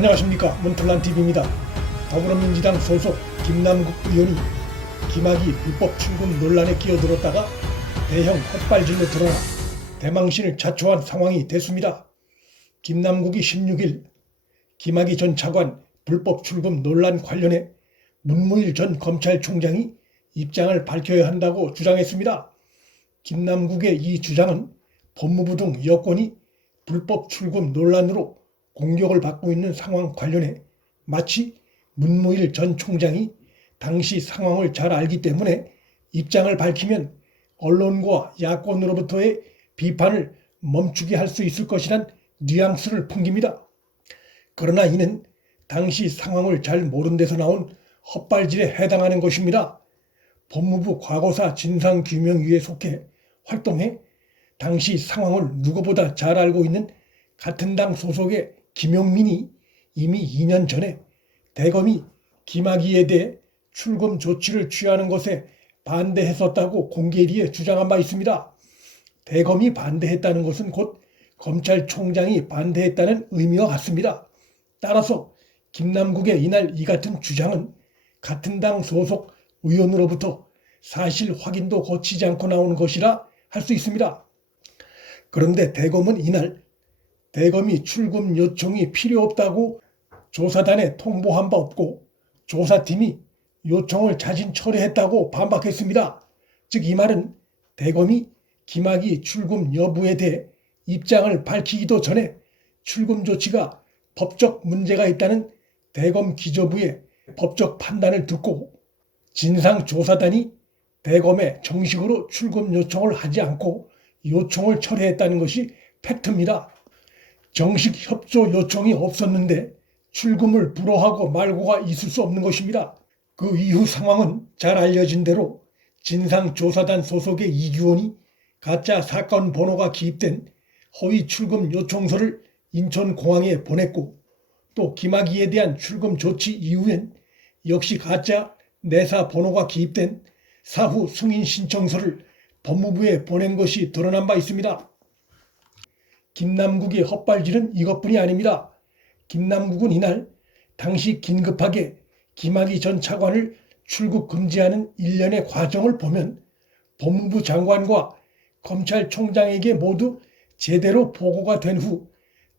안녕하십니까. 문틀란TV입니다. 더불어민주당 소속 김남국 의원이 김학의 불법 출금 논란에 끼어들었다가 대형 헛발질로 드러나 대망신을 자초한 상황이 됐습니다. 김남국이 16일 김학의 전 차관 불법 출금 논란 관련해 문무일 전 검찰총장이 입장을 밝혀야 한다고 주장했습니다. 김남국의 이 주장은 법무부 등 여권이 불법 출금 논란으로 공격을 받고 있는 상황 관련해 마치 문무일 전 총장이 당시 상황을 잘 알기 때문에 입장을 밝히면 언론과 야권으로부터의 비판을 멈추게 할 수 있을 것이란 뉘앙스를 풍깁니다. 그러나 이는 당시 상황을 잘 모른 데서 나온 헛발질에 해당하는 것입니다. 법무부 과거사 진상규명위에 속해 활동해 당시 상황을 누구보다 잘 알고 있는 같은 당 소속의 김용민이 이미 2년 전에 대검이 김학의에 대해 출금 조치를 취하는 것에 반대했었다고 공개리에 주장한 바 있습니다. 대검이 반대했다는 것은 곧 검찰총장이 반대했다는 의미와 같습니다. 따라서 김남국의 이날 이 같은 주장은 같은 당 소속 의원으로부터 사실 확인도 거치지 않고 나오는 것이라 할 수 있습니다. 그런데 대검은 이날 대검이 출금 요청이 필요 없다고 조사단에 통보한 바 없고 조사팀이 요청을 자진 철회했다고 반박했습니다. 즉 이 말은 대검이 김학의 출금 여부에 대해 입장을 밝히기도 전에 출금 조치가 법적 문제가 있다는 대검 기조부의 법적 판단을 듣고 진상조사단이 대검에 정식으로 출금 요청을 하지 않고 요청을 철회했다는 것이 팩트입니다. 정식 협조 요청이 없었는데 출금을 불허하고 말고가 있을 수 없는 것입니다. 그 이후 상황은 잘 알려진 대로 진상조사단 소속의 이규원이 가짜 사건 번호가 기입된 허위 출금 요청서를 인천공항에 보냈고 또 김학의에 대한 출금 조치 이후엔 역시 가짜 내사 번호가 기입된 사후 승인 신청서를 법무부에 보낸 것이 드러난 바 있습니다. 김남국의 헛발질은 이것뿐이 아닙니다. 김남국은 이날 당시 긴급하게 김학의 전 차관을 출국 금지하는 일련의 과정을 보면 법무부 장관과 검찰총장에게 모두 제대로 보고가 된 후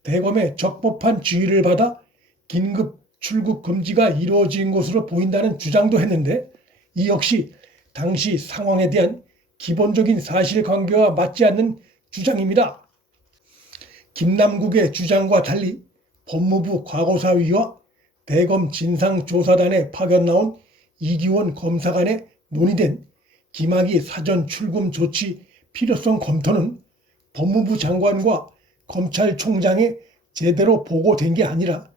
대검의 적법한 지휘를 받아 긴급 출국 금지가 이루어진 것으로 보인다는 주장도 했는데 이 역시 당시 상황에 대한 기본적인 사실관계와 맞지 않는 주장입니다. 김남국의 주장과 달리 법무부 과거사위와 대검 진상조사단에 파견 나온 이규원 검사 간에 논의된 김학의 사전 출금 조치 필요성 검토는 법무부 장관과 검찰총장에 제대로 보고된 게 아니라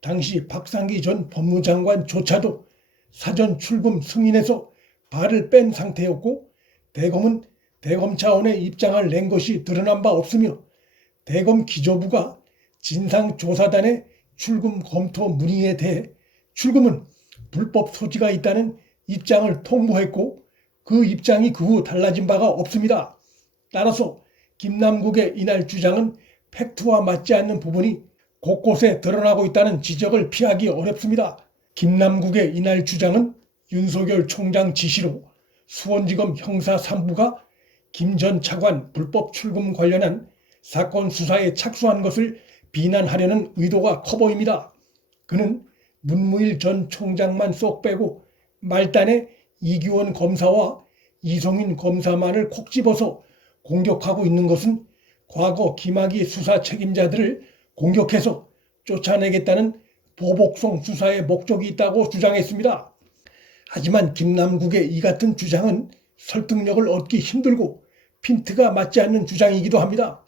당시 박상기 전 법무장관조차도 사전 출금 승인에서 발을 뺀 상태였고 대검은 대검 차원의 입장을 낸 것이 드러난 바 없으며 대검 기조부가 진상조사단의 출금 검토 문의에 대해 출금은 불법 소지가 있다는 입장을 통보했고 그 입장이 그 후 달라진 바가 없습니다. 따라서 김남국의 이날 주장은 팩트와 맞지 않는 부분이 곳곳에 드러나고 있다는 지적을 피하기 어렵습니다. 김남국의 이날 주장은 윤석열 총장 지시로 수원지검 형사 3부가 김 전 차관 불법 출금 관련한 사건 수사에 착수한 것을 비난하려는 의도가 커 보입니다. 그는 문무일 전 총장만 쏙 빼고 말단에 이규원 검사와 이송인 검사만을 콕 집어서 공격하고 있는 것은 과거 김학의 수사 책임자들을 공격해서 쫓아내겠다는 보복성 수사의 목적이 있다고 주장했습니다. 하지만 김남국의 이 같은 주장은 설득력을 얻기 힘들고 핀트가 맞지 않는 주장이기도 합니다.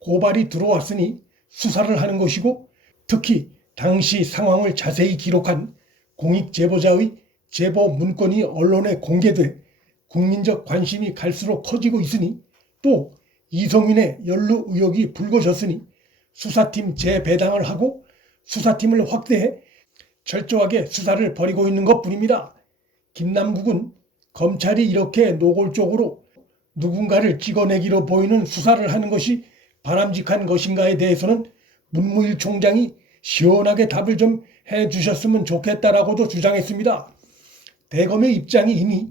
고발이 들어왔으니 수사를 하는 것이고 특히 당시 상황을 자세히 기록한 공익제보자의 제보 문건이 언론에 공개돼 국민적 관심이 갈수록 커지고 있으니 또 이성윤의 연루 의혹이 불거졌으니 수사팀 재배당을 하고 수사팀을 확대해 철저하게 수사를 벌이고 있는 것뿐입니다. 김남국은 검찰이 이렇게 노골적으로 누군가를 찍어내기로 보이는 수사를 하는 것이 바람직한 것인가에 대해서는 문무일 총장이 시원하게 답을 좀 해주셨으면 좋겠다라고도 주장했습니다. 대검의 입장이 이미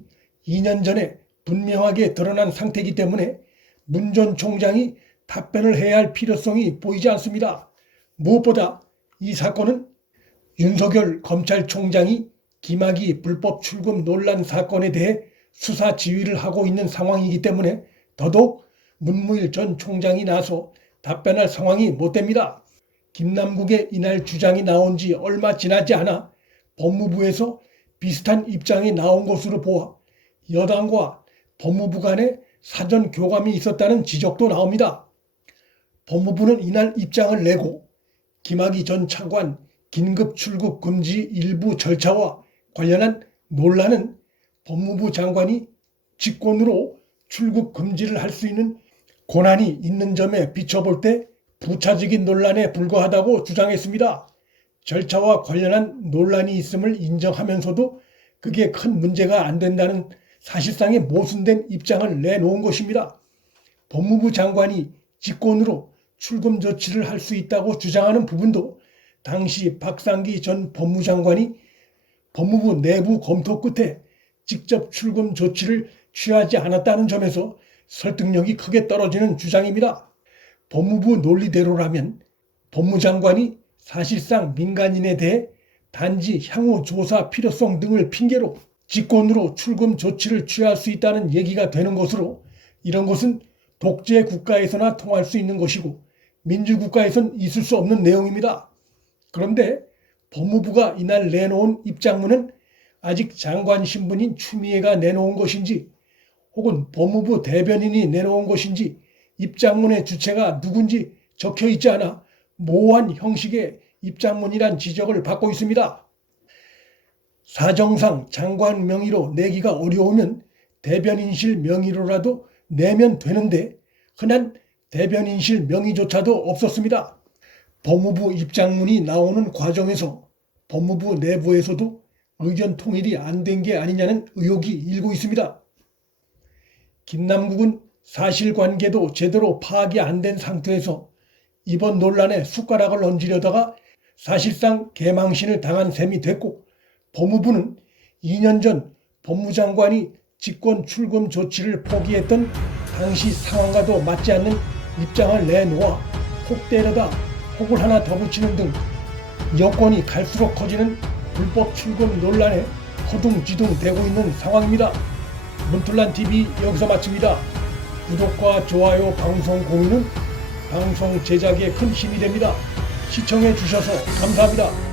2년 전에 분명하게 드러난 상태이기 때문에 문 전 총장이 답변을 해야 할 필요성이 보이지 않습니다. 무엇보다 이 사건은 윤석열 검찰총장이 김학의 불법 출금 논란 사건에 대해 수사 지휘를 하고 있는 상황이기 때문에 더더욱 문무일 전 총장이 나서 답변할 상황이 못 됩니다. 김남국의 이날 주장이 나온 지 얼마 지나지 않아 법무부에서 비슷한 입장이 나온 것으로 보아 여당과 법무부 간에 사전 교감이 있었다는 지적도 나옵니다. 법무부는 이날 입장을 내고 김학의 전 차관 긴급 출국 금지 일부 절차와 관련한 논란은 법무부 장관이 직권으로 출국 금지를 할 수 있는 권한이 있는 점에 비춰볼 때 부차적인 논란에 불과하다고 주장했습니다. 절차와 관련한 논란이 있음을 인정하면서도 그게 큰 문제가 안 된다는 사실상의 모순된 입장을 내놓은 것입니다. 법무부 장관이 직권으로 출금 조치를 할 수 있다고 주장하는 부분도 당시 박상기 전 법무장관이 법무부 내부 검토 끝에 직접 출금 조치를 취하지 않았다는 점에서 설득력이 크게 떨어지는 주장입니다. 법무부 논리대로라면 법무장관이 사실상 민간인에 대해 단지 향후 조사 필요성 등을 핑계로 직권으로 출금 조치를 취할 수 있다는 얘기가 되는 것으로 이런 것은 독재 국가에서나 통할 수 있는 것이고 민주국가에선 있을 수 없는 내용입니다. 그런데 법무부가 이날 내놓은 입장문은 아직 장관 신분인 추미애가 내놓은 것인지 혹은 법무부 대변인이 내놓은 것인지 입장문의 주체가 누군지 적혀 있지 않아 모호한 형식의 입장문이란 지적을 받고 있습니다. 사정상 장관 명의로 내기가 어려우면 대변인실 명의로라도 내면 되는데 흔한 대변인실 명의조차도 없었습니다. 법무부 입장문이 나오는 과정에서 법무부 내부에서도 의견 통일이 안 된 게 아니냐는 의혹이 일고 있습니다. 김남국은 사실관계도 제대로 파악이 안 된 상태에서 이번 논란에 숟가락을 얹으려다가 사실상 개망신을 당한 셈이 됐고 법무부는 2년 전 법무장관이 직권 출금 조치를 포기했던 당시 상황과도 맞지 않는 입장을 내놓아 혹 때려다 혹을 하나 더 붙이는 등 여건이 갈수록 커지는 불법 출금 논란에 허둥지둥 되고 있는 상황입니다. 문틀란TV 여기서 마칩니다. 구독과 좋아요, 방송 공유는 방송 제작에 큰 힘이 됩니다. 시청해 주셔서 감사합니다.